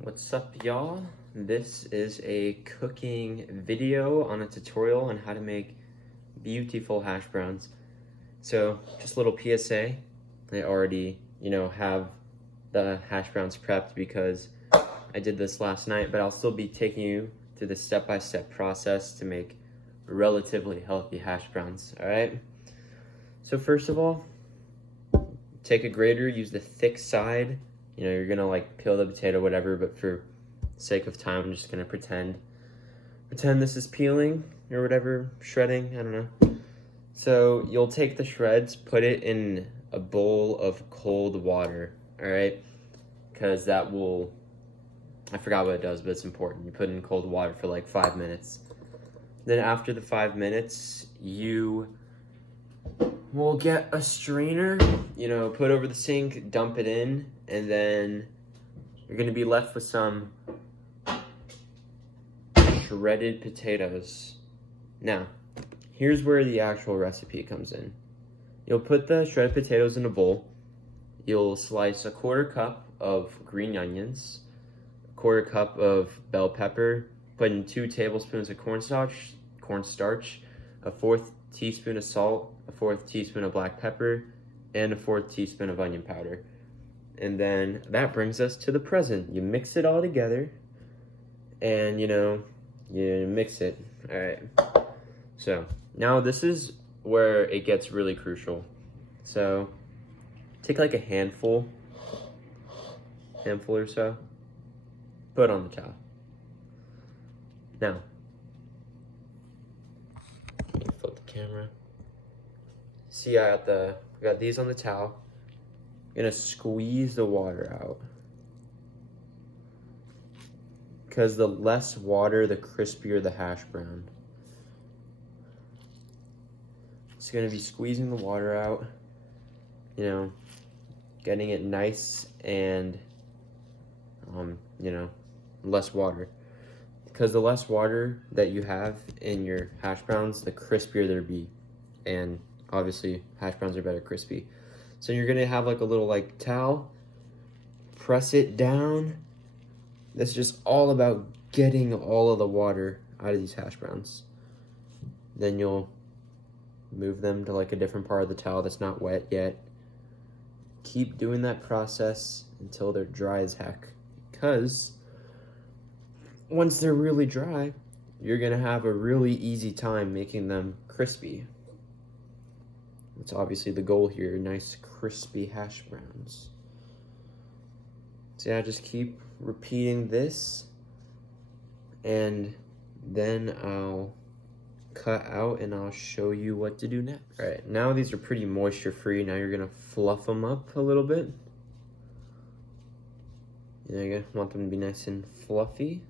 What's up, y'all? This is a cooking video on a tutorial on how to make beautiful hash browns. So, just a little PSA. I already, have the hash browns prepped because I did this last night, but I'll still be taking you through the step-by-step process to make relatively healthy hash browns, all right? So first of all, take a grater, use the thick side. You're gonna like peel the potato, whatever, but for sake of time, I'm just gonna pretend this is peeling or whatever, shredding, I don't know. So you'll take the shreds, put it in a bowl of cold water, all right? Because that will, I forgot what it does, but it's important. You put it in cold water for like 5 minutes. Then after the 5 minutes, you will get a strainer, put over the sink, dump it in, and then you're gonna be left with some shredded potatoes. Now, here's where the actual recipe comes in. You'll put the shredded potatoes in a bowl. You'll slice a 1/4 cup of green onions, a 1/4 cup of bell pepper, put in 2 tablespoons of cornstarch, a 1/4 teaspoon of salt, a 1/4 teaspoon of black pepper, and a 1/4 teaspoon of onion powder. And then that brings us to the present. You mix it all together and you mix it. All right. So now this is where it gets really crucial. So take like a handful or so, put it on the towel. Now, flip the camera. See, I got these on the towel. I'm gonna squeeze the water out. Because the less water, the crispier the hash brown. It's gonna be squeezing the water out, getting it nice and, less water. Because the less water that you have in your hash browns, the crispier they'll be. And obviously, hash browns are better crispy. So you're gonna have like a little towel, press it down. That's just all about getting all of the water out of these hash browns. Then you'll move them to like a different part of the towel that's not wet yet. Keep doing that process until they're dry as heck. Because once they're really dry, you're gonna have a really easy time making them crispy. That's obviously the goal here, nice crispy hash browns. So yeah, just keep repeating this, and then I'll cut out and I'll show you what to do next. All right, now these are pretty moisture free. Now you're gonna fluff them up a little bit. You want them to be nice and fluffy.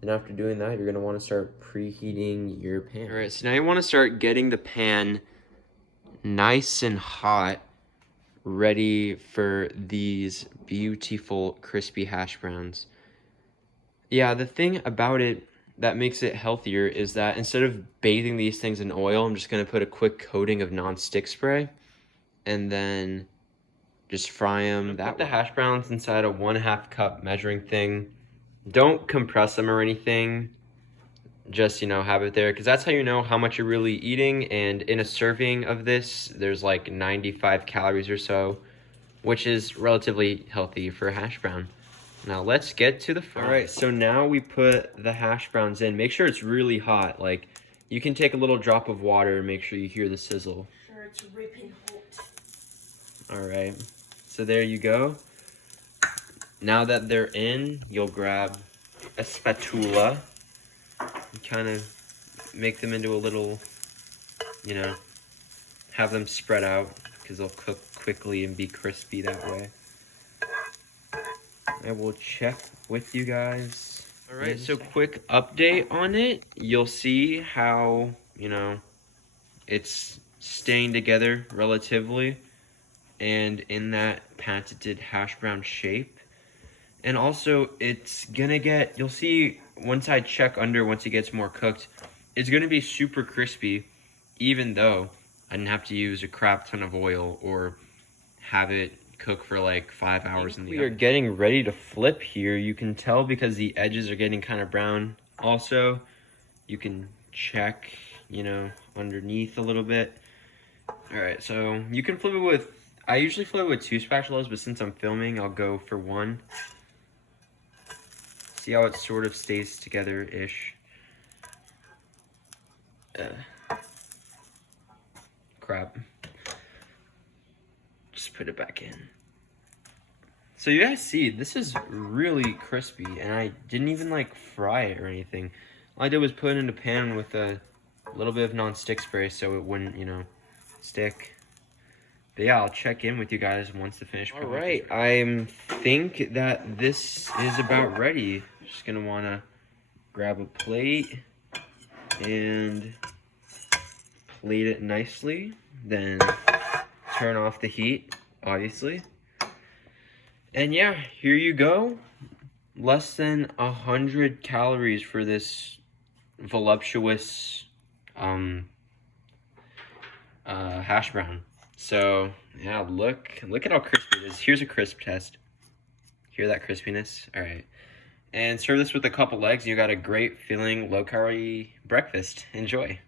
And after doing that, you're gonna wanna start preheating your pan. All right, so now you wanna start getting the pan nice and hot, ready for these beautiful crispy hash browns. Yeah, the thing about it that makes it healthier is that instead of bathing these things in oil, I'm just gonna put a quick coating of non-stick spray and then just fry them. Put the hash browns inside a 1/2 cup measuring thing. Don't compress them or anything. Just, have it there, because that's how you know how much you're really eating. And in a serving of this, there's like 95 calories or so, which is relatively healthy for a hash brown. Now let's get to the fry. All right, so now we put the hash browns in. Make sure it's really hot. Like, you can take a little drop of water and make sure you hear the sizzle. Sure, it's ripping hot. All right, so there you go. Now that they're in, you'll grab a spatula and kind of make them into a little, have them spread out because they'll cook quickly and be crispy that way. I will check with you guys. All right, so quick update on it. You'll see how, it's staying together relatively and in that patented hash brown shape. And also, it's gonna get, you'll see once I check once it gets more cooked, it's gonna be super crispy, even though I didn't have to use a crap ton of oil or have it cook for like 5 hours in the oven. We are getting ready to flip here. You can tell because the edges are getting kind of brown. Also, you can check, you know, underneath a little bit. All right, so you can flip it with, I usually flip it with 2 spatulas, but since I'm filming, I'll go for 1. See how it sort of stays together-ish. Crap. Just put it back in. So you guys see, this is really crispy, and I didn't even like fry it or anything. All I did was put it in a pan with a little bit of non-stick spray so it wouldn't, you know, stick. But yeah, I'll check in with you guys once the finished product. All right, I think that this is about ready. Just gonna wanna grab a plate and plate it nicely, then turn off the heat, obviously. And yeah, here you go. Less than 100 calories for this voluptuous hash brown. So yeah, look at how crispy it is. Here's a crisp test. Hear that crispiness? All right. And serve this with a couple eggs. You got a great filling, low-calorie breakfast. Enjoy.